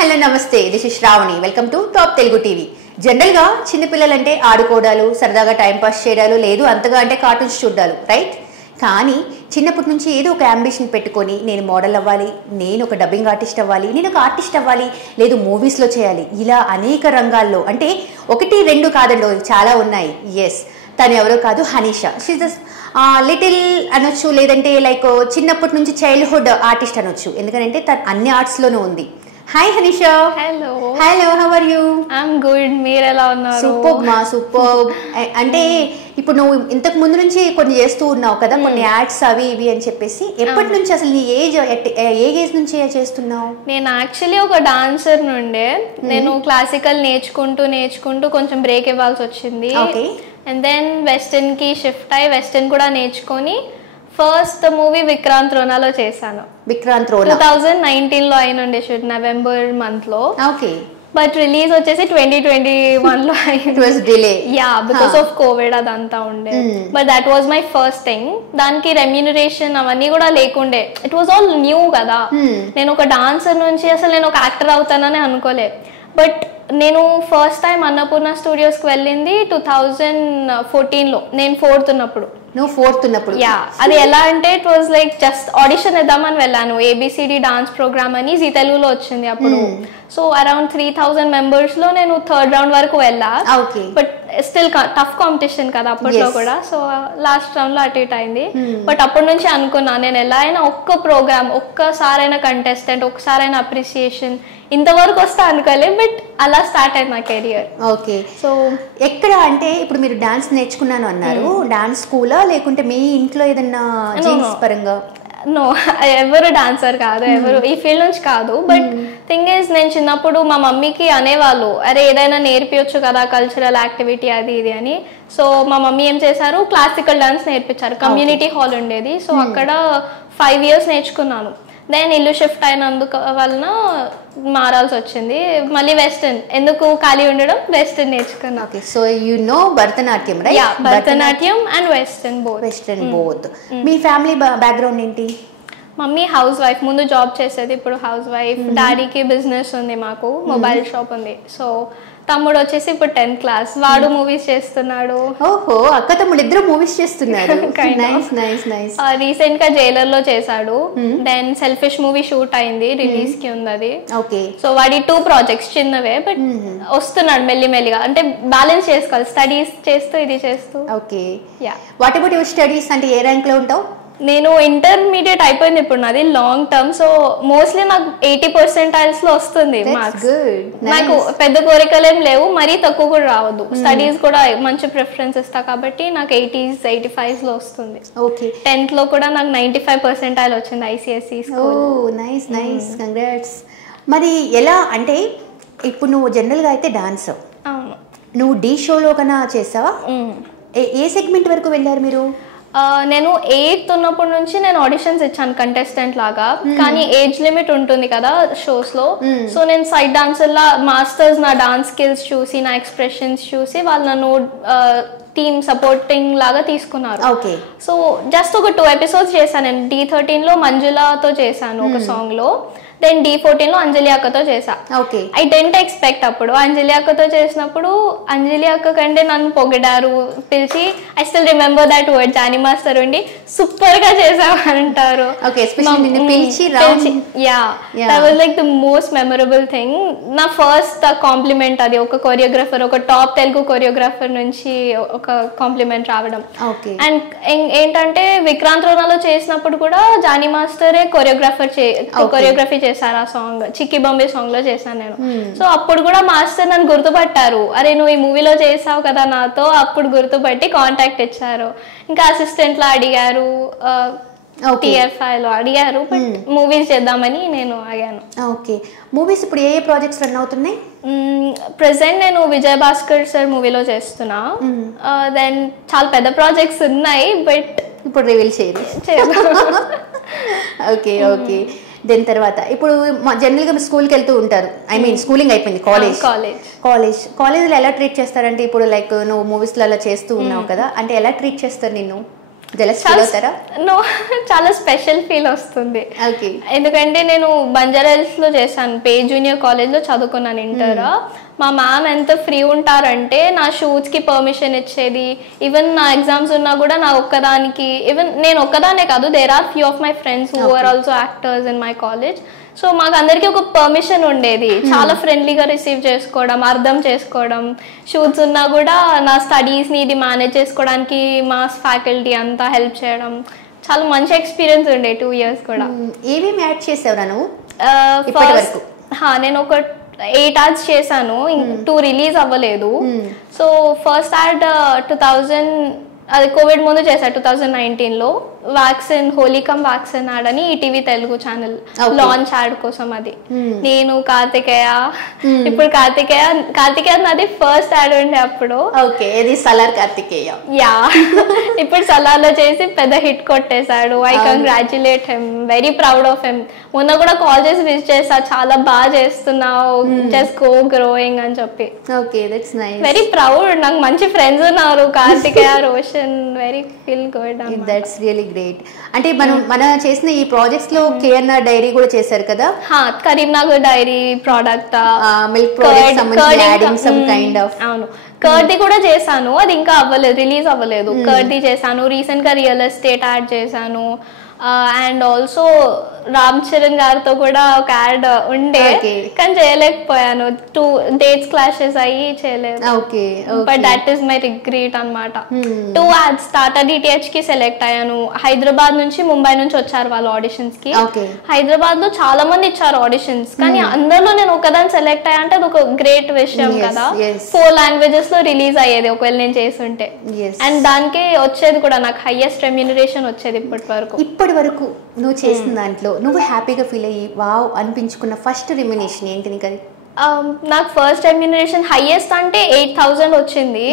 Hello నమస్తే, this is Shravani. Welcome to Top Telugu TV. జనరల్గా చిన్నపిల్లలంటే ఆడుకోవడాలు, సరదాగా టైంపాస్ చేయడాలు, లేదు అంతగా అంటే కార్టూన్స్ చూడాలు, రైట్? కానీ చిన్నప్పటి నుంచి ఏదో ఒక అంబిషన్ పెట్టుకొని నేను మోడల్ అవ్వాలి, నేను ఒక డబ్బింగ్ ఆర్టిస్ట్ అవ్వాలి, నేను ఒక ఆర్టిస్ట్ అవ్వాలి, లేదు మూవీస్లో చేయాలి, ఇలా అనేక రంగాల్లో అంటే ఒకటి రెండు కాదండో చాలా ఉన్నాయి. ఎస్, తను ఎవరో కాదు, హనీషా. షీజ్ లిటిల్ అనొచ్చు, లేదంటే లైక్ చిన్నప్పటి నుంచి చైల్డ్హుడ్ ఆర్టిస్ట్ అనొచ్చు, ఎందుకంటే తను అన్ని ఆర్ట్స్లోనూ ఉంది. Hi Hanisha. Hello hello, how are you? I'm good, మీరు ఎలా ఉన్నారు? సూపర్ మా సూపర్. అంటే ఇప్పుడు నువ్వు ఇంతకు ముందు నుంచి కొన్ని చేస్తూ ఉన్నావు కదా, కొన్ని యాడ్స్ అవి ఇవి అని చెప్పేసి. ఎప్పటి నుంచి అసలు నీ ఏ ఏజ్ నుంచి చేస్తున్నావు? నేను యాక్చువల్లీ ఒక డాన్సర్ నుండే నేను క్లాసికల్ నేర్చుకుంటూ కొంచెం బ్రేక్ ఇవ్వాల్సి వచ్చింది. అండ్ దెన్ వెస్టర్న్ కి షిఫ్ట్ అయ్యి వెస్టర్న్ కూడా నేర్చుకొని ఫస్ట్ మూవీ విక్రాంత్ రోనాలో చేశాను. విక్రాంత్ రోనా 2019 లో అయినుండే షూట్, నవంబర్ మంత్ లో. ఓకే. బట్ రిలీజ్ వచ్చేసి 2021 లో అయింది. యా, బికాస్ ఆఫ్ కోవిడ్ అదంతా ఉండే. But that was my first thing. దానికి రెమ్యూనరేషన్ అవన్నీ కూడా లేకుండే. ఇట్ వాజ్ ఆల్ న్యూ కదా. నేను ఒక డాన్సర్ నుంచి అసలు నేను ఒక యాక్టర్ అవుతానని అనుకోలే. బట్ నేను ఫస్ట్ టైం అన్నపూర్ణ స్టూడియోస్కి వెళ్ళింది 2014 లో. నేను 4th ఉన్నప్పుడు. నువ్వు 4th ఉన్నప్పుడు? యా. అది ఎలా అంటే it was like just audition ఇద్దామని వెళ్ళాను. ABCD డాన్స్ ప్రోగ్రామ్ అని జీ తెలుగులో వచ్చింది అప్పుడు. సో అరౌండ్ 3000 మెంబర్స్ లో నేను 3rd రౌండ్ వరకు వెళ్ళా. బట్ స్టిల్ టఫ్ కాంపిటీషన్ కదా అప్పట్లో కూడా. సో లాస్ట్ రౌండ్ లో అటు ఇటు అయింది. బట్ అప్పటి నుంచి అనుకున్నా నేను ఎలా అయినా ఒక్క ప్రోగ్రామ్, ఒక్కసారైనా కంటెస్టెంట్, ఒక్కసారైనా అప్రిసియేషన్, ఇంతవరకు వస్తా అనుకోలే. బట్ అలా స్టార్ట్ అయింది నా కెరియర్. ఓకే. సో ఎక్కడ అంటే ఇప్పుడు మీరు డాన్స్ నేర్చుకున్నాను అన్నారు, డాన్స్ స్కూలా లేకుంటే మీ ఇంట్లో ఏదన్నా జీన్స్ పరంగా? నో, ఎవరు డాన్సర్ కాదు, ఎవరు ఈ ఫీల్డ్ నుంచి కాదు. బట్ థింగ్ ఈజ్, నేను చిన్నప్పుడు మా మమ్మీకి అనేవాళ్ళు, అరే ఏదైనా నేర్పించచ్చు కదా కల్చరల్ యాక్టివిటీ అది ఇది అని. సో మా మమ్మీ ఏం చేశారు, క్లాసికల్ డాన్స్ నేర్పించారు. కమ్యూనిటీ హాల్ ఉండేది. సో అక్కడ 5 years నేర్చుకున్నాను. దెన్ ఇల్లు షిఫ్ట్ అయినందుకు వలన మారాల్సి వచ్చింది. మళ్ళీ వెస్టర్న్, ఎందుకు ఖాళీ ఉండడం, వెస్టర్న్ నేర్చుకున్నా. Okay. So you know Bharatanatyam, right? Yeah, Bharatanatyam and western both. Western both. Me family background ఏంటి? మమ్మీ హౌస్ వైఫ్, ముందు జాబ్ చేసేది, ఇప్పుడు హౌస్ వైఫ్. డాడీకి బిజినెస్ ఉంది, మాకు మొబైల్ షాప్ ఉంది. సో తమ్ముడు వచ్చేసి ఇప్పుడు 10th క్లాస్, వాడు మూవీస్ చేస్తున్నాడు. ఓహో, అక్క తమ్ముడు ఇద్దరు మూవీస్ చేస్తున్నారు. రీసెంట్ గా జైలర్ లో చేశాడు. దెన్ సెల్ఫిష్ మూవీ షూట్ అయింది, రిలీజ్ కి ఉంది అది. ఓకే. సో వాడి 2 projects చిన్నవే, బట్ వస్తున్నాడు మెల్లిమెల్లిగా. అంటే బ్యాలెన్స్ చేసుకోవాలి, స్టడీస్ చేస్తూ ఇది చేస్తూ. Okay. Yeah. What about your studies? అంటే ఏ ర్యాంక్ లో ఉంటావు? నేను ఇంటర్మీడియట్ అయిపోయింది ఇప్పుడు నాది, లాంగ్ టర్మ్. సో మోస్ట్లీ నాకు 80% లో వస్తుంది మార్క్స్. నాకు పెద్ద కోరికలు ఏం లేవు, మరీ తక్కువ కూడా రావద్దు. స్టడీస్ కూడా మంచి ప్రిఫరెన్స్ ఇస్తా కాబట్టి నాకు 80s 85s లో వస్తుంది. ఓకే. 10th లో కూడా నాకు 95% వచ్చింది ICSE స్కూల్. ఓ నైస్ నైస్, కంగ్రాట్స్. మరి ఎలా అంటే ఇప్పుడు నువ్వు జనరల్గా అయితే డాన్స్, అవును, నువ్వు డీ షోలో కన్నా చేసావా? ఏ సెగ్మెంట్ వరకు వెళ్ళారు మీరు? నేను 8th ఉన్నప్పటి నుంచి నేను ఆడిషన్స్ ఇచ్చాను కంటెస్టెంట్ లాగా. కానీ ఏజ్ లిమిట్ ఉంటుంది కదా షోస్ లో. సో నేను సైడ్ డాన్సర్ లా, మాస్టర్స్ నా డాన్స్ స్కిల్స్ చూసి, నా ఎక్స్ప్రెషన్స్ చూసి వాళ్ళు నన్ను టీమ్ సపోర్టింగ్ లాగా తీసుకున్నారు. ఓకే. సో జస్ట్ ఒక 2 episodes చేశాను నేను. D13 లో మంజులతో చేశాను ఒక సాంగ్ లో. దెన్ D14 లో అంజలి అక్కతో చేసా. ఓకే. ఐ డెంట్ ఎక్స్పెక్ట్ అప్పుడు. అంజలి అక్కతో చేసినప్పుడు అంజలి అక్క కంటే నన్ను పొగిడారు, పిలిచి I still remember that word, Jani master ఉండి సూపర్ గా చేసావు అంటారు. Yeah, that was like the most memorable thing. నా ఫస్ట్ కాంప్లిమెంట్ అది, ఒక కొరియోగ్రాఫర్, ఒక టాప్ తెలుగు కొరియోగ్రాఫర్ నుంచి ఒక కాంప్లిమెంట్ రావడం. అండ్ ఏంటంటే విక్రాంత్ రోనాలో చేసినప్పుడు కూడా జానీ మాస్టరే కొరియోగ్రఫీ చేశారు ఆ సాంగ్. చిక్కి బాంబే సాంగ్ లో చేశాను నేను. సో అప్పుడు కూడా మాస్టర్ నన్ను గుర్తుపట్టారు, అరే నువ్వు ఈ మూవీలో చేసావు కదా నాతో. అప్పుడు గుర్తుపట్టి కాంటాక్ట్ ఇచ్చారు. ఇంకా అసిస్టెంట్ లా అడిగారు, TFI లో అడిగారు. బట్ మూవీస్ చేద్దామని నేను ఆగాను. ఓకే. మూవీస్ ఇప్పుడు ఏ ప్రాజెక్ట్స్ రన్ అవుతున్నాయి? ప్రెసెంట్ నేను విజయ్ భాస్కర్ సార్ మూవీలో చేస్తున్నా. దెన్ చాలా పెద్ద ప్రాజెక్ట్స్ ఉన్నాయి, బట్ ఇప్పుడు రివీల్ చేయరు. ఓకే. ఓకే. దాని తర్వాత ఇప్పుడు జనరల్గా స్కూల్కి వెళ్తూ ఉంటారు, ఐ మీన్ స్కూలింగ్ అయిపోయింది, కాలేజ్లో ఎలా ట్రీట్ చేస్తారంటే ఇప్పుడు లైక్ నువ్వు మూవీస్లో అలా చేస్తూ ఉన్నావు కదా, అంటే ఎలా ట్రీట్ చేస్తారు నిన్ను? నో, చాలా స్పెషల్ ఫీల్ వస్తుంది. ఎందుకంటే నేను బంజారాహిల్స్ లో చేశాను, పే జూనియర్ కాలేజ్ లో చదువుకున్నాను ఇంటర్. మా మ్యామ్ ఎంత ఫ్రీ ఉంటారంటే నా షూట్స్ కి పర్మిషన్ ఇచ్చేది. ఈవెన్ నా ఎగ్జామ్స్ ఉన్నా కూడా నా ఒక్కదానికి, ఈవెన్ నేను ఒక్కదానే కాదు, there are few of my friends who are also actors in my college. So మాకు అందరికి ఒక పర్మిషన్ ఉండేది, చాలా ఫ్రెండ్లీగా రిసీవ్ చేసుకోవడం, అర్థం చేసుకోవడం. షూట్స్ ఉన్నా కూడా నా స్టడీస్ ని ఇది మేనేజ్ చేసుకోవడానికి మా ఫ్యాకల్టీ అంతా హెల్ప్ చేయడం, చాలా మంచి ఎక్స్పీరియన్స్ ఉండే 2 years కూడా. ఏమేమి యాడ్ చేసావురా నువ్వు? నేను ఒక 8 ads చేశాను, 2 రిలీజ్ అవ్వలేదు. సో ఫస్ట్ యాడ్ 2000, అది కోవిడ్ ముందు చేశా 2019 లో, వ్యాక్సిన్, హోలీకమ్ వ్యాక్సిన్ యాడ్ అని ETV Telugu channel launch add కోసం. అది నేను కార్తికేయ, ఇప్పుడు కార్తికేయ నాది ఫస్ట్ యాడ్ ఉండే అప్పుడు. సలార్ కార్తికేయ, యా. ఇప్పుడు సలార్ లో చేసి పెద్ద హిట్ కొట్టేశాడు. I congratulate him, very proud of him. మొన్న కూడా కాల్ చేసి విష్ చేసా, చాలా బాగా చేస్తున్నావు, జస్ట్ గో గ్రోయింగ్ అని చెప్పి. వెరీ ప్రౌడ్, నాకు మంచి ఫ్రెండ్స్ ఉన్నారు, Karthikeya, Roshan, very feel good. That's really great. అంటే మన చేసిన ఈ ప్రాజెక్ట్స్ లో కేఎన్ఆర్ డైరీ కూడా చేశారు కదా? Karimnagar dairy product, milk product adding some kind of. అవును, కర్దీ కూడా చేశాను, అది ఇంకా అవ్వలేదు, రిలీజ్ అవ్వలేదు. కర్దీ చేశాను, రీసెంట్ గా రియల్ ఎస్టేట్ యాడ్ చేశాను. అండ్ ఆల్సో రామ్ చరణ్ గారితో కూడా ఒక యాడ్ ఉండే, కానీ చేయలేకపోయాను, 2 dates క్లాషెస్ అయ్యి చేయలేదు. But that is my regret అనమాట. 2 ads టాటా డిటిహెచ్ కి సెలెక్ట్ అయ్యాను. హైదరాబాద్ నుంచి, ముంబై నుంచి వచ్చారు వాళ్ళు ఆడిషన్స్ కి. హైదరాబాద్ లో చాలా మంది ఇచ్చారు ఆడిషన్స్, కానీ అందరిలో నేను ఒకదాన్ని సెలెక్ట్ అయ్యా అంటే అది ఒక గ్రేట్ విషయం కదా. 4 languages లో రిలీజ్ అయ్యేది ఒకవేళ నేను చేస్తుంటే, అండ్ దానికి వచ్చేది కూడా నాకు హైయెస్ట్ రెమ్యూనరేషన్ వచ్చేది ఇప్పటి వరకు. నువ్వు చేసిన దాంట్లో నువ్వు హ్యాపీగా ఫీల్ అయ్యి వావ్ అనిపించుకున్న ఫస్ట్ రెమ్యూనరేషన్ ఏంటి నీకు? అది నాకు ఫస్ట్ రెమ్యూనరేషన్ హైయెస్ట్ అంటే 8,000 వచ్చింది.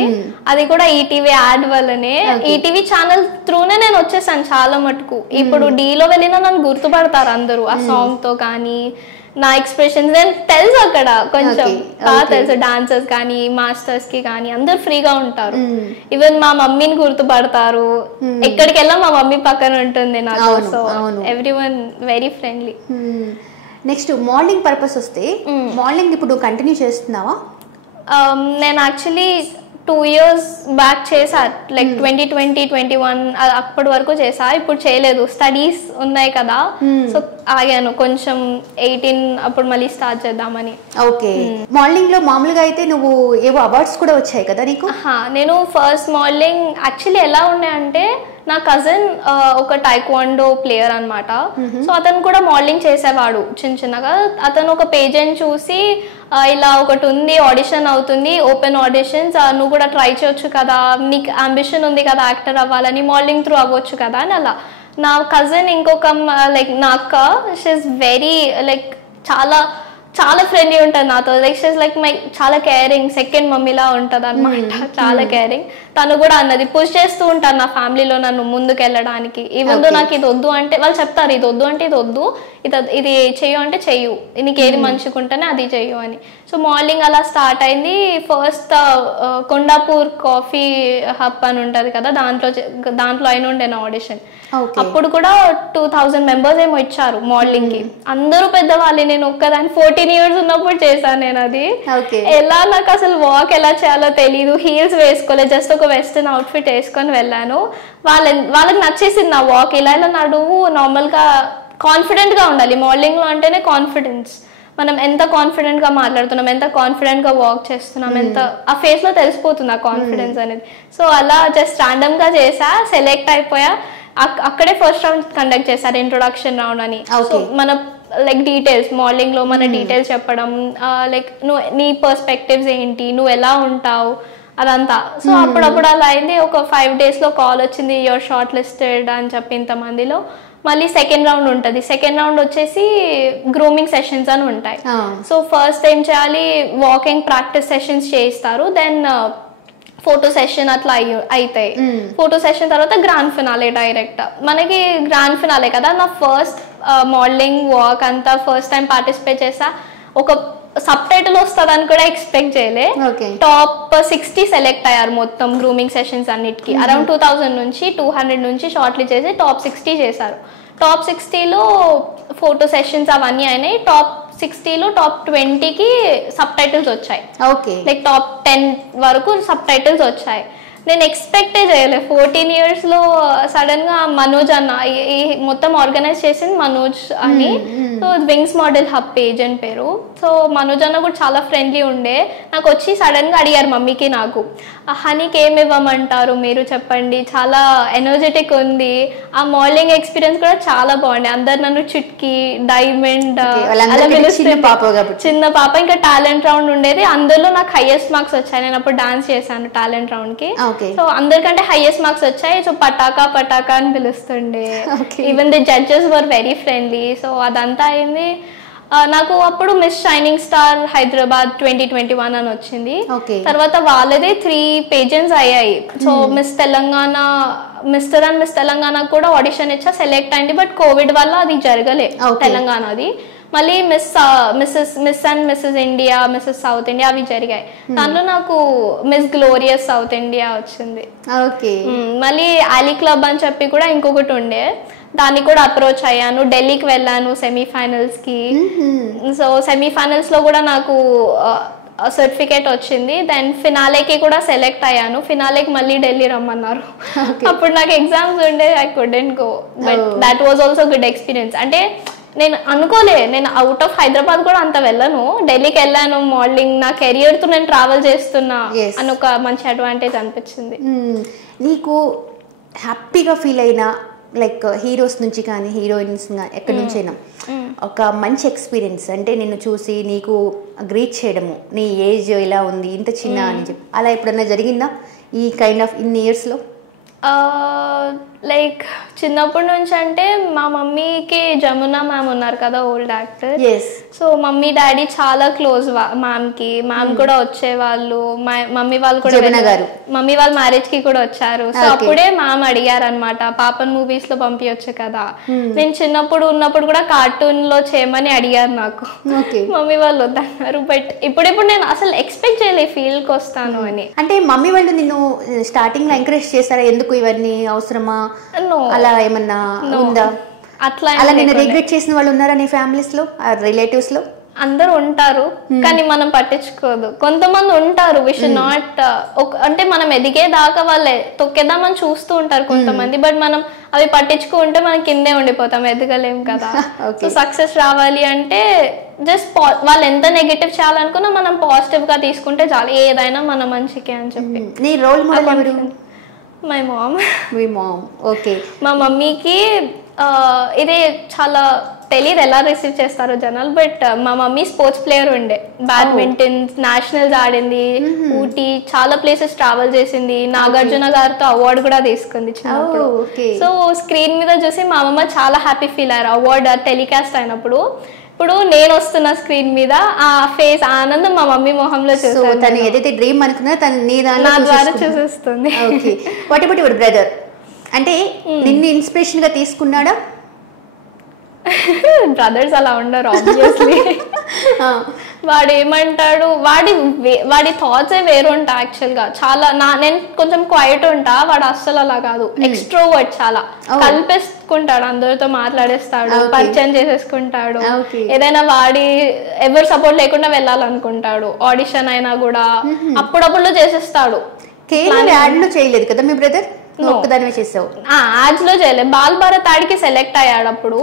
అది కూడా ఈటీవీ యాడ్ వల్లనే, ఈటీవీ ఛానల్ త్రూనే నేను వచ్చేసాను చాలా మటుకు. ఇప్పుడు డీలో వెళ్ళినా నన్ను గుర్తుపడతారు అందరూ ఆ సాంగ్ తో, కానీ నా ఎక్స్ప్రెషన్స్ నేను తెలుసు అక్కడ కొంచెం బాగా తెలుసు. డాన్సర్స్ కానీ మాస్టర్స్ కి కానీ అందరు ఫ్రీగా ఉంటారు. ఈవెన్ మా మమ్మీని గుర్తుపడతారు, ఎక్కడికి వెళ్ళా మా మమ్మీ పక్కన ఉంటుంది నాకు. So everyone very friendly. Next modelling purpose వస్తే, మోడలింగ్ ఇప్పుడు కంటిన్యూ చేస్తున్నావా? నేను యాక్చువల్లీ 2 years బ్యాక్ చేసా, లైక్ 2020-21 అప్పటి వరకు చేసా. ఇప్పుడు చేయలేదు, స్టడీస్ ఉన్నాయి కదా, సో ఆగాను కొంచెం. 18 అప్పుడు మళ్ళీ స్టార్ట్ చేద్దామని. ఓకే. మోడలింగ్ లో మామూలుగా అయితే నువ్వు ఏవో అవార్డ్స్ కూడా వచ్చాయి కదా నీకు? నేను ఫస్ట్ మోడలింగ్ యాక్చువల్లీ ఎలా ఉన్నాయంటే, నా కజిన్ ఒక టైక్వాండో ప్లేయర్ అనమాట. సో అతను కూడా మోడలింగ్ చేసేవాడు చిన్నగా. అతను ఒక పేజెంట్ చూసి ఇలా ఒకటి ఉంది, ఆడిషన్ అవుతుంది, ఓపెన్ ఆడిషన్స్, నువ్వు కూడా ట్రై చేయొచ్చు కదా, నీకు అంబిషన్ ఉంది కదా యాక్టర్ అవ్వాలని, మోడలింగ్ త్రూ అవ్వచ్చు కదా అని. అలా నా కజిన్ ఇంకొక లైక్ నా అక్క, షీఈస్ వెరీ లైక్ చాలా చాలా ఫ్రెండ్లీ ఉంటుంది నాతో. లైక్ షీఈస్ లైక్ మై చాలా కేరింగ్, సెకండ్ మమ్మీలా ఉంటుంది అనమాట, చాలా కేరింగ్. తను కూడా అన్నది, పుష్ చేస్తూ ఉంటాను నా ఫ్యామిలీలో నన్ను ముందుకు వెళ్ళడానికి. ఈవెన్ దో నాకు ఇది వద్దు అంటే వాళ్ళు చెప్తారు, ఇది వద్దు అంటే ఇది వద్దు, ఇది చెయ్యు అంటే చెయ్యు, నీకు ఏది మంచిగుంటేనే అది చెయ్యు అని. సో మోడలింగ్ అలా స్టార్ట్ అయింది. ఫస్ట్ కొండాపూర్ కాఫీ హబ్ అని ఉంటుంది కదా, దాంట్లో అయిన ఉండే నా ఆడిషన్. అప్పుడు కూడా 2000 members ఏమో ఇచ్చారు మోడలింగ్ కి, అందరూ పెద్దవాళ్ళే. నేను ఒక్కదాన్ని 14 years ఉన్నప్పుడు చేశాను నేను అది. ఎలా నాకు అసలు వాక్ ఎలా చేయాలో తెలీదు, హీల్స్ వేసుకోలేదు, జస్ట్ ఒక వెస్టర్న్ అవుట్ఫిట్ వేసుకొని వెళ్ళాను. వాళ్ళకి నచ్చేసింది నా వాక్. ఇలా నడువు, నార్మల్ గా కాన్ఫిడెంట్ గా ఉండాలి మోడలింగ్ లో అంటేనే కాన్ఫిడెన్స్. మనం ఎంత కాన్ఫిడెంట్ గా మాట్లాడుతున్నాం, ఎంత కాన్ఫిడెంట్ గా వాక్ చేస్తున్నాం, ఎంత ఆ ఫేస్ లో తెలిసిపోతుంది ఆ కాన్ఫిడెన్స్ అనేది. సో అలా జస్ట్ ర్యాండమ్ గా చేసా, సెలెక్ట్ అయిపోయా. అక్కడే ఫస్ట్ రౌండ్ కండక్ట్ చేశారు, ఇంట్రొడక్షన్ రౌండ్ అని. సో మన లైక్ డీటెయిల్స్, మోడలింగ్ లో మన డీటెయిల్స్ చెప్పడం, లైక్ నువ్వు నీ పర్స్పెక్టివ్స్ ఏంటి, నువ్వు ఎలా ఉంటావు, అదంతా. సో అప్పుడప్పుడు అలా అయింది. ఒక 5 days లో కాల్ వచ్చింది, యువర్ షార్ట్ లిస్టెడ్ అని చెప్పి ఇంతమందిలో. మళ్ళీ సెకండ్ రౌండ్ ఉంటుంది. సెకండ్ రౌండ్ వచ్చేసి గ్రూమింగ్ సెషన్స్ అని ఉంటాయి. సో ఫస్ట్ ఏం చేయాలి, వాకింగ్ ప్రాక్టీస్ సెషన్స్ చేయిస్తారు, దెన్ ఫోటో సెషన్ అట్లా అవుతాయి. ఫోటో సెషన్ తర్వాత గ్రాండ్ ఫినాలే డైరెక్ట్. మనకి గ్రాండ్ ఫినాలే కదా, నా ఫస్ట్ మోడలింగ్ వాక్ అంతా ఫస్ట్ టైం పార్టిసిపేట్ చేసా. ఒక సబ్ టైటిల్ వస్తుందని కూడా ఎక్స్పెక్ట్ చేయలే. టాప్ 60 సెలెక్ట్ అయ్యారు మొత్తం గ్రూమింగ్ సెషన్స్ అన్నిటికీ. అరౌండ్ 2000 నుంచి 200 నుంచి షార్ట్ లిస్ట్ చేసి టాప్ 60 చేశారు. టాప్ 60లో ఫోటో సెషన్స్ అవన్నీ అయినాయి. టాప్ 60లో టాప్ 20కి సబ్ టైటిల్స్ వచ్చాయి. లైక్ టాప్ 10 వరకు సబ్ టైటిల్స్ వచ్చాయి. నేను ఎక్స్పెక్టే చేయలే 14 yearsలో సడన్ గా మనోజ్ అన్న ఈ మొత్తం ఆర్గనైజ్ చేసింది మనోజ్ అని. So wings model hub page అని పేరు. సో మనోజ్ అన్న కూడా చాలా ఫ్రెండ్లీ ఉండే. నాకు వచ్చి సడన్ గా అడిగారు మమ్మీకి నాకు, హనీకి ఏమి ఇవ్వమంటారు మీరు చెప్పండి, చాలా ఎనర్జెటిక్ ఉంది. ఆ మోడలింగ్ ఎక్స్పీరియన్స్ కూడా చాలా బాగుంది. అందరు నన్ను చుట్కి డైమండ్ చిన్న పాప. ఇంకా టాలెంట్ రౌండ్ ఉండేది, అందులో నాకు హైయెస్ట్ మార్క్స్ వచ్చాయి. నేను అప్పుడు డాన్స్ చేశాను టాలెంట్ రౌండ్ కి. సో అందరికంటే హైయెస్ట్ మార్క్స్ వచ్చాయి. సో పటాకా పటాకా అని పిలుస్తుండే. Even the judges were very friendly. So అదంతా అయింది. నాకు అప్పుడు మిస్ షైనింగ్ స్టార్ హైదరాబాద్ 2021 అని వచ్చింది. తర్వాత వాళ్ళదే 3 పేజెంట్స్ అయ్యాయి. So miss Telangana, mister and miss Telangana కూడా ఆడిషన్ ఇచ్చా, సెలెక్ట్ అయింది. బట్ కోవిడ్ వల్ల అది జరగలే తెలంగాణది. మళ్ళీ miss and Mrs India, Mrs South India అవి జరిగాయి. దాంట్లో నాకు మిస్ గ్లోరియస్ సౌత్ ఇండియా వచ్చింది. మళ్ళీ ఆలీ క్లబ్ అని చెప్పి కూడా ఇంకొకటి ఉండే, దాన్ని కూడా అప్రోచ్ అయ్యాను. ఢిల్లీకి వెళ్ళాను సెమీఫైనల్స్ కి. సో సెమీఫైనల్స్ లో కూడా నాకు సర్టిఫికేట్ వచ్చింది. దెన్ ఫినాలేకి కూడా సెలెక్ట్ అయ్యాను. ఫినాలేకి మళ్ళీ ఢిల్లీ రమ్మన్నారు. అప్పుడు నాకు ఎగ్జామ్స్ ఉండే, I couldn't go. But that was also good experience. అంటే నేను అనుకోలే, నేను అవుట్ ఆఫ్ హైదరాబాద్ కూడా అంత వెళ్ళను. ఢిల్లీకి వెళ్ళాను, మోడలింగ్ నా కెరియర్ తో నేను ట్రావెల్ చేస్తున్నా అని ఒక మంచి అడ్వాంటేజ్ అనిపించింది. నీకు హ్యాపీగా ఫీల్ అయినా లైక్ హీరోస్ నుంచి కానీ హీరోయిన్స్ ఎక్కడి నుంచి అయినా ఒక మంచి ఎక్స్పీరియన్స్, అంటే నిన్ను చూసి నీకు గ్రీట్ చేయడము, నీ ఏజ్ ఇలా ఉంది ఇంత చిన్న అని చెప్పి అలా ఎప్పుడన్నా జరిగిందా ఈ కైండ్ ఆఫ్ ఇన్ని ఇయర్స్లో? లైక్ చిన్నప్పటి నుంచి అంటే మా మమ్మీకి జమునా మ్యామ్ ఉన్నారు కదా, old actor. So mummy daddy చాలా క్లోజ్ మ్యామ్ కి. మ్యామ్ కూడా వచ్చేవాళ్ళు, మమ్మీ వాళ్ళు కూడా మమ్మీ వాళ్ళ మ్యారేజ్ కి కూడా వచ్చారు. సో అప్పుడే మ్యామ్ అడిగారు అనమాట, పాపన్ మూవీస్ లో పంపించచ్చు కదా. నేను చిన్నప్పుడు ఉన్నప్పుడు కూడా కార్టూన్ లో చేయమని అడిగారు నాకు. మమ్మీ వాళ్ళు వద్దన్నారు. బట్ ఇప్పుడిప్పుడు నేను అసలు ఎక్స్పెక్ట్ చేయలేదు ఫీల్డ్ కి వస్తాను అని. అంటే మమ్మీ వాళ్ళు నిన్ను స్టార్టింగ్ లో ఎంకరేజ్ చేశారా, ఎందుకు ఇవన్నీ అవసరమా అలా ఏమన్నా ఉందా? అలా నేను రిగ్రెట్ చేసిన వాళ్ళు ఉన్నారా నీ ఫ్యామిలీస్ లో, రిలేటివ్స్ లో? అందరూ ఉంటారు కానీ మనం పట్టించుకోదు. కొంతమంది ఉంటారు వి షుడ్ నాట్, అంటే మనం ఎదిగేదాకా వాళ్ళే తొక్కేద్దామని చూస్తూ ఉంటారు కొంతమంది. బట్ మనం అవి పట్టించుకుంటే మనం కిందే ఉండిపోతాం, ఎదగలేం కదా. సో సక్సెస్ రావాలి అంటే జస్ట్ వాళ్ళు ఎంత నెగటివ్ చేయాలనుకున్నా మనం పాజిటివ్ గా తీసుకుంటే చాలు, ఏదైనా మన మంచికే అని చెప్పి. నీ రోల్ మోడల్ ఎవరు? My mom. మీ మామ్. ఓకే. మా మమ్మీకి ఇది చాలా తెలియదు ఎలా రిసీవ్ చేస్తారో జనాలు. బట్ మా మమ్మీ స్పోర్ట్స్ ప్లేయర్ ఉండే, బ్యాడ్మింటన్ నేషనల్స్ ఆడింది, ఊటీ చాలా ప్లేసెస్ ట్రావెల్ చేసింది, నాగార్జున గారితో అవార్డు కూడా తీసుకుంది చిన్నప్పుడు. సో స్క్రీన్ మీద చూసి మా అమ్మమ్మ చాలా హ్యాపీ ఫీల్ అయ్యారు అవార్డు టెలికాస్ట్ అయినప్పుడు. ఇప్పుడు నేను వస్తున్న స్క్రీన్ మీద ఆ ఫేస్ ఆనందం మా మమ్మీ మొహంలో చూసాను. తను ఏదైతే డ్రీమ్ అనుకున్నా తను నీ నా ద్వారా చూసేస్తుంది. What about your brother? అంటే నిన్ను ఇన్స్పిరేషన్ గా తీసుకున్నాడా? బ్రదర్స్ అలా ఉండరు ఆబ్వియస్లీ. వాడు ఏమంటాడు, వాడి థాట్సే వేరు ఉంటా యాక్చువల్ గా. చాలా నేను కొంచెం క్వైట్ ఉంటా, వాడు అస్సలు అలా కాదు. ఎక్స్ట్రోవర్ట్, చాలా కల్పేసుకుంటాడు, అందరితో మాట్లాడేస్తాడు, పరిచయం చేసేసుకుంటాడు. ఏదైనా ఎవరు సపోర్ట్ లేకుండా వెళ్ళాలనుకుంటాడు. ఆడిషన్ అయినా కూడా అప్పుడప్పుడు చేసేస్తాడు. చేయలేదు కదా మీ బ్రదర్? యాడ్స్ లో చేయలేదు. బాల్ భారత్ యాడ్ కి సెలెక్ట్ అయ్యాడు అప్పుడు.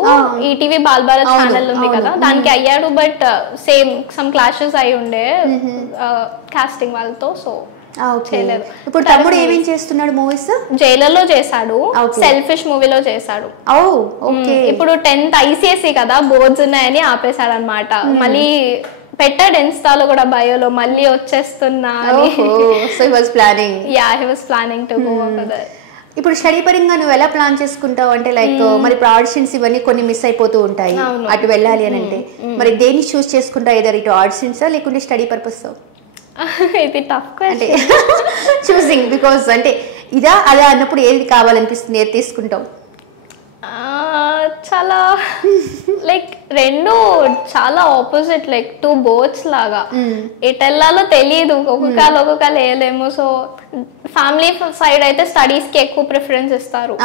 ఈటీవీ బాల్ భారత్ ఛానల్ ఉంది కదా, దానికి అయ్యాడు. బట్ సేమ్ సమ్ క్లాషెస్ అయి ఉండే కాస్టింగ్ వాళ్ళతో, సో చేయలేదు. ఇప్పుడు తమ్ముడు ఏమేం చేస్తున్నాడు మూవీస్? జైలర్ లో చేశాడు, సెల్ఫిష్ మూవీలో చేశాడు. ఇప్పుడు 10th ICSE కదా, బోర్డ్స్ ఉన్నాయని ఆపేశాడు అనమాట. మళ్ళీ పెట్టాడు ఇన్స్టాలో కూడా బయోలో, మళ్ళీ వచ్చేస్తున్నా అని. ఇప్పుడు స్టడీ పరంగా నువ్వు ఎలా ప్లాన్ చేసుకుంటావు? అంటే లైక్ మరి ఇప్పుడు ఆడిషన్స్ ఇవన్నీ కొన్ని మిస్ అయిపోతూ ఉంటాయి, అటు వెళ్ళాలి అని అంటే మరి దేన్ని చూస్ చేసుకుంటావు? ఏదో ఇటు ఆడిషన్సా లేకుంటే స్టడీ పర్పస్? ఇది టఫ్ అంటే చూసింగ్, బికాస్ అంటే ఇదా అలా అన్నప్పుడు ఏది కావాలనిపిస్తుంది, ఏది తీసుకుంటావు? చాలా లైక్ రెండు చాలా ఆపోజిట్, లైక్ 2 బోట్స్ లాగా. ఎటు వెళ్ళాలో తెలియదు, ఒక్కొక్క వేయలేము. సో ఫ్యామిలీ సైడ్ అయితే స్టడీస్ కి ఎక్కువ ప్రిఫరెన్స్ ఇస్తారు.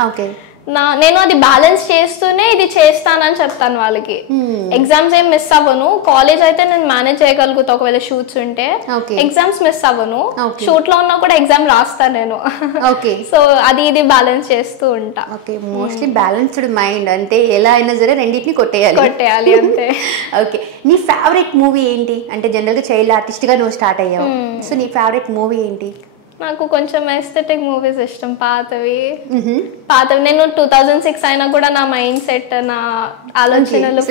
నేను అది బ్యాలెన్స్ చేస్తూనే ఇది చేస్తానని చెప్తాను వాళ్ళకి. ఎగ్జామ్స్ ఏం మిస్ అవ్వను, కాలేజ్ అయితే నేను మేనేజ్ చేయగలుగుతా. ఒకవేళ షూట్స్ ఉంటే ఎగ్జామ్స్ మిస్ అవ్వను, షూట్ లో ఉన్నా కూడా ఎగ్జామ్ రాస్తాను నేను. సో అది ఇది బ్యాలెన్స్ చేస్తూ ఉంటా. మోస్ట్లీ బ్యాలెన్స్డ్ మైండ్, అంటే ఎలా అయినా సరే రెండింటిని కొట్టేయాలి అంతే. ఓకే, నీ ఫేవరెట్ మూవీ ఏంటి? అంటే జనరల్ గా చైల్డ్ ఆర్టిస్ట్ గా నువ్వు స్టార్ట్ అయ్యావు, సో నీ ఫేవరెట్ మూవీ ఏంటి? నాకు కొంచెం ఎస్థెటిక్ మూవీస్ ఇష్టం, పాతవి. నేను 2006 అయినా కూడా నా మైండ్ సెట్, నా ఆలోచనలు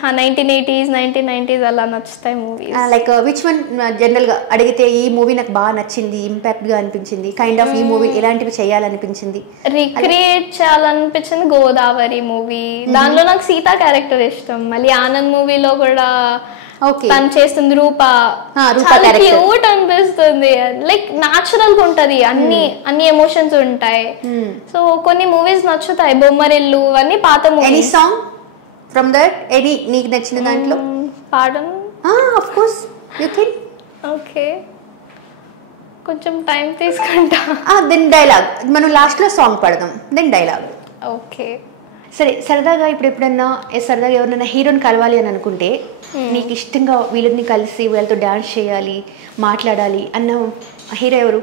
1980s 1990s అలా నచ్చుతాయి movies. Like which one general గా అడిగితే ఈ మూవీ నాకు బాగా నచ్చింది, ఇంపాక్ట్ గా అనిపించింది, కైండ్ ఆఫ్ ఈ మూవీ ఎలాంటివి చేయాలనిపించింది, రిక్రియేట్ చేయాలనిపించింది? గోదావరి మూవీ, దానిలో నాకు సీత క్యారెక్టర్ ఇష్టం. మళ్ళీ ఆనంద్ మూవీలో కూడా తను చేస్తుంది రూప, చాలా క్యూట్ అనిపిస్తుంది. లైక్ న్యాచురల్ గా ఉంటది, అన్ని ఎమోషన్స్ ఉంటాయి. సో కొన్ని మూవీస్ నచ్చుతాయి. బొమ్మరిల్లు అన్ని పాత movies. Song from that any నీకు నచ్చిన దాంట్లో పాడను? Of course you can. Okay, కొంచెం టైం తీసుకుంటా. దెన్ డైలాగ్, మనం లాస్ట్ లో సాంగ్ పాడదాం, దెన్ డైలాగ్. ఓకే సరే. సరదాగా ఇప్పుడు ఎప్పుడన్నా సరదాగా ఎవరైనా హీరోని కలవాలి అని అనుకుంటే నీకు ఇష్టంగా వీళ్ళని కలిసి వీళ్ళతో డాన్స్ చేయాలి, మాట్లాడాలి అన్న హీరో ఎవరు?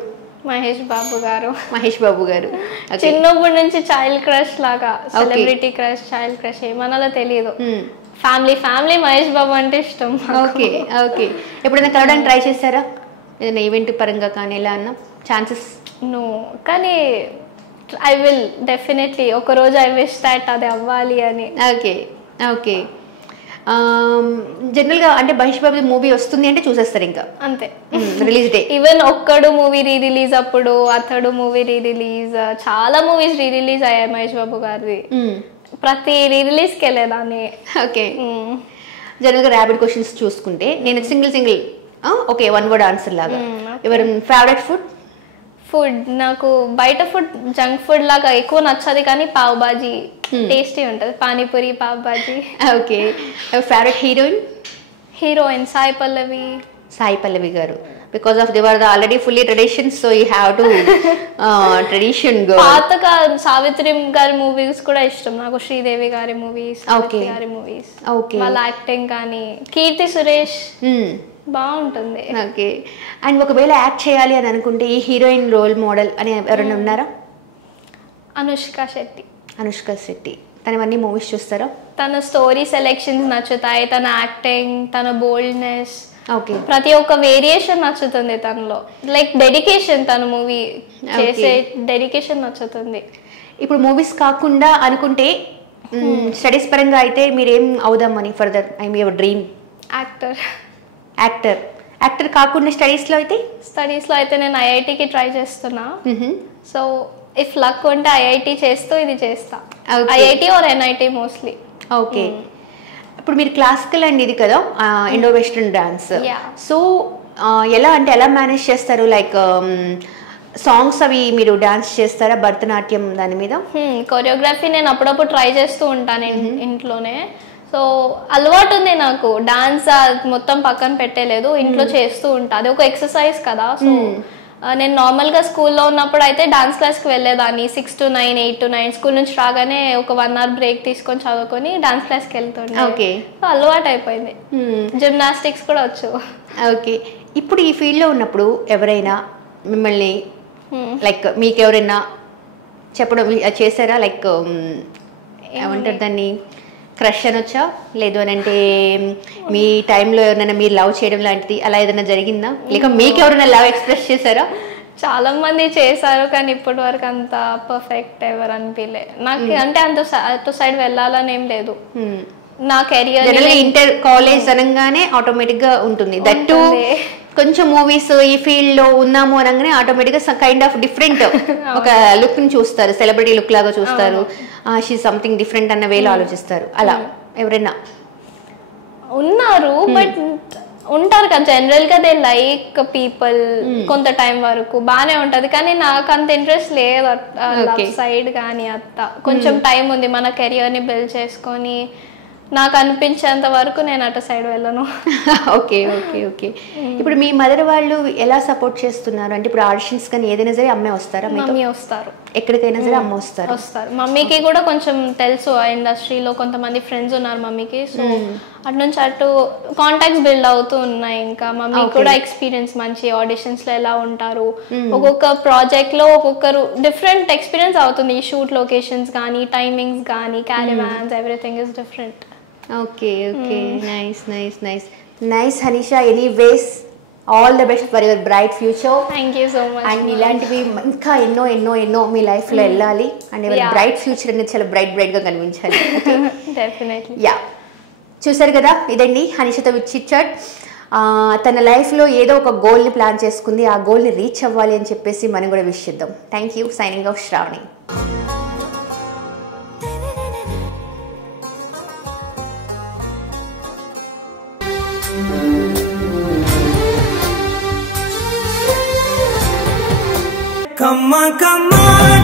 మహేష్ బాబు గారు. చిన్నప్పటి నుంచి చైల్డ్ క్రష్ లాగా, సెలబ్రిటీ క్రష్, చైల్డ్ క్రష్ ఏమన్నా తెలియదు. ఫ్యామిలీ మహేష్ బాబు అంటే ఇష్టం. ఓకే. ఎప్పుడైనా కలవడానికి ట్రై చేశారా? ఏదైనా ఈవెంట్ పరంగా కానీ ఎలా అన్న ఛాన్సెస్? నో, కానీ ఐ విల్ డెఫినెట్లీ ఒకరోజు ఐ విష్ దాట్ అది అవ్వాలి అని. ఓకే. జనరల్ గా అంటే మహేష్ బాబు మూవీ వస్తుంది అంటే చూసేస్తారు ఇంకా అంతే, రిలీజ్ డే. ఈవెన్ ఒక్కడు మూవీ రిలీజ్ అప్పుడు, అతడు మూవీ రిలీజ్, చాలా మూవీస్ రిలీజ్ అయ్యాయి మహేష్ బాబు గారిది. ప్రతి రిలీజ్ కి వెళ్ళేదాన్ని. ఓకే, జనరల్ గా ర్యాపిడ్ క్వశ్చన్స్ చూసుకుంటే నేను single okay one word answer లాగా. ఎవరి ఫేవరెట్ ఫుడ్? నాకు బయట ఫుడ్ జంక్ ఫుడ్ లాగా ఎక్కువ నచ్చదు, కానీ పావ్ బాజీ టేస్టీ ఉంటది, panipuri, pav bhaji. Okay, favourite heroine? Sai Pallavi garu. Because of they were already fully tradition, so you have to tradition go. పాతగా సావిత్రి గారి మూవీస్ కూడా ఇష్టం నాకు, శ్రీదేవి గారి మూవీస్, గారి మూవీస్, వాళ్ళ యాక్టింగ్ కానీ. కీర్తి సురేష్ బాగుంటుంది. ఓకే, అండ్ ఒకవేళ యాక్ట్ చేయాలి అని అనుకుంటే ఈ హీరోయిన్ రోల్ మోడల్ అని ఎవరైనా ఉన్నారా? అనుష్క శెట్టి. తనవన్నీ మూవీస్ చూస్తారా? తన స్టోరీ సెలెక్షన్స్ నచ్చుతాయి, తన యాక్టింగ్, తన బోల్డ్నెస్, ఓకే, ప్రతి ఒక్క వేరియేషన్ నచ్చుతుంది తనలో. లైక్ డెడికేషన్, తన మూవీ చేసే డెడికేషన్ నచ్చుతుంది. ఇప్పుడు మూవీస్ కాకుండా అనుకుంటే స్టడీస్ పరంగా అయితే మీరేం అవుదామని further I me your dream? Actor కాకుండా స్టడీస్లో అయితే నేను ఐఐటికి ట్రై చేస్తున్నా. సో ఇఫ్ లక్ ఉంటే ఐఐటి చేస్తూ ఇది చేస్తా, IIT are NIT mostly. Okay, ఇప్పుడు మీరు క్లాసికల్ అండ్ ఇది కదా ఇండో వెస్టర్న్ డాన్స్, సో ఎలా మేనేజ్ చేస్తారు? లైక్ సాంగ్స్ అవి మీరు డాన్స్ చేస్తారా? భరతనాట్యం దాని మీద కొరియోగ్రఫీ నేను అప్పుడప్పుడు ట్రై చేస్తూ ఉంటాను ఇంట్లోనే. సో అలవాటు ఉంది నాకు, డాన్స్ మొత్తం పక్కన పెట్టలేదు, ఇంట్లో చేస్తూ ఉంటా, అది ఒక ఎక్సర్సైజ్ కదా. సో నేను నార్మల్గా స్కూల్లో ఉన్నప్పుడు అయితే డాన్స్ క్లాస్కి వెళ్ళేదాన్ని 6 to 9, 8 to 9. స్కూల్ నుంచి రాగానే ఒక 1 hour బ్రేక్ తీసుకొని చదువుకొని డాన్స్ క్లాస్కి వెళ్తుండే. ఓకే, సో అలవాటు అయిపోయింది. జిమ్నాస్టిక్స్ కూడా వచ్చు. ఓకే, ఇప్పుడు ఈ ఫీల్డ్లో ఉన్నప్పుడు ఎవరైనా మిమ్మల్ని లైక్ మీకు ఎవరైనా చెప్పడం చేశారా? లైక్ ఏమంటారు దాన్ని, క్రష్ అనొచ్చా? లేదు అని అంటే మీ టైంలో ఎవరైనా మీరు లవ్ చేయడం లాంటిది అలా ఏదైనా జరిగిందా? లేక మీకు ఎవరైనా లవ్ ఎక్స్ప్రెస్ చేశారా? చాలా మంది చేశారు, కానీ ఇప్పటి వరకు అంత పర్ఫెక్ట్ ఎవరు అనిపించలే నాకు. అంటే అంత సైడ్ వెళ్ళాలని ఏం లేదు. నా కెరియర్ ఇంటర్ కాలేజ్ అనగానే ఆటోమేటిక్ గా ఉంటుంది, దట్టు కొంచెం మూవీస్ ఈ ఫీల్డ్ లో ఉన్నాము అనగానే ఆటోమేటిక్ గా కైండ్ ఆఫ్ డిఫరెంట్ ఒక లుక్ ని చూస్తారు, సెలబ్రిటీ లుక్ లాగా చూస్తారు, షీ సంథింగ్ డిఫరెంట్ అన్న వేలో ఆలోచిస్తారు. అలా ఎవరైనా ఉన్నారు, బట్ ఉంటారు కదా జనరల్ గా దే లైక్ పీపుల్ కొంత టైం వరకు బానే ఉంటది, కానీ నాకు అంత ఇంట్రెస్ట్ లేదు సైడ్ కానీ. కొంచెం టైం ఉంది మన కెరియర్ ని బిల్డ్ చేసుకొని, నాకు అనిపించేంత వరకు నేను అటు సైడ్ వెళ్ళను. Okay okay okay. ఇప్పుడు మీ మదర్ వాళ్ళు ఎలా సపోర్ట్ చేస్తున్నారు అంటే ఇప్పుడు ఆడిషన్స్ కానీ ఏదైనా సరే అమ్మే వస్తారా? మమ్మీ వస్తారు, ఎక్కడికైనా సరే అమ్మ వస్తారు. మమ్మీకి కూడా కొంచెం తెలుసు ఆ ఇండస్ట్రీలో కొంతమంది ఫ్రెండ్స్ ఉన్నారు మమ్మీకి, సో అటు నుంచి అటు కాంటాక్ట్స్ బిల్డ్ అవుతూ ఉన్నాయి. ఇంకా మమ్మీ కూడా ఎక్స్పీరియన్స్ మంచి ఆడిషన్స్ లో ఎలా ఉంటారు, ఒక్కొక్క ప్రాజెక్ట్ లో ఒక్కొక్కరు డిఫరెంట్ ఎక్స్పీరియన్స్ అవుతుంది. ఈ షూట్ లొకేషన్స్ కానీ టైమింగ్స్ కానీ caravans everything is different. Okay okay, nice nice nice nice Hanisha. Anyways all the best for your bright future. Thank you so much. And ఇలాంటివి ఇంకా ఎన్నో ఎన్నో ఎన్నో మీ లైఫ్లో వెళ్ళాలి అండ్ యువర్ బ్రైట్ ఫ్యూచర్ అనేది చాలా బ్రైట్గా కనిపించాలి. డెఫినెట్లీ. యా, చూసారు కదా, ఇదండి హనీషాతో చిట్ చాట్. తన లైఫ్లో ఏదో ఒక గోల్ని ప్లాన్ చేసుకుంది, ఆ గోల్ని రీచ్ అవ్వాలి అని చెప్పేసి మనం కూడా విష్ చేద్దాం. Thank you. Signing off, Shravani. Come on, come on.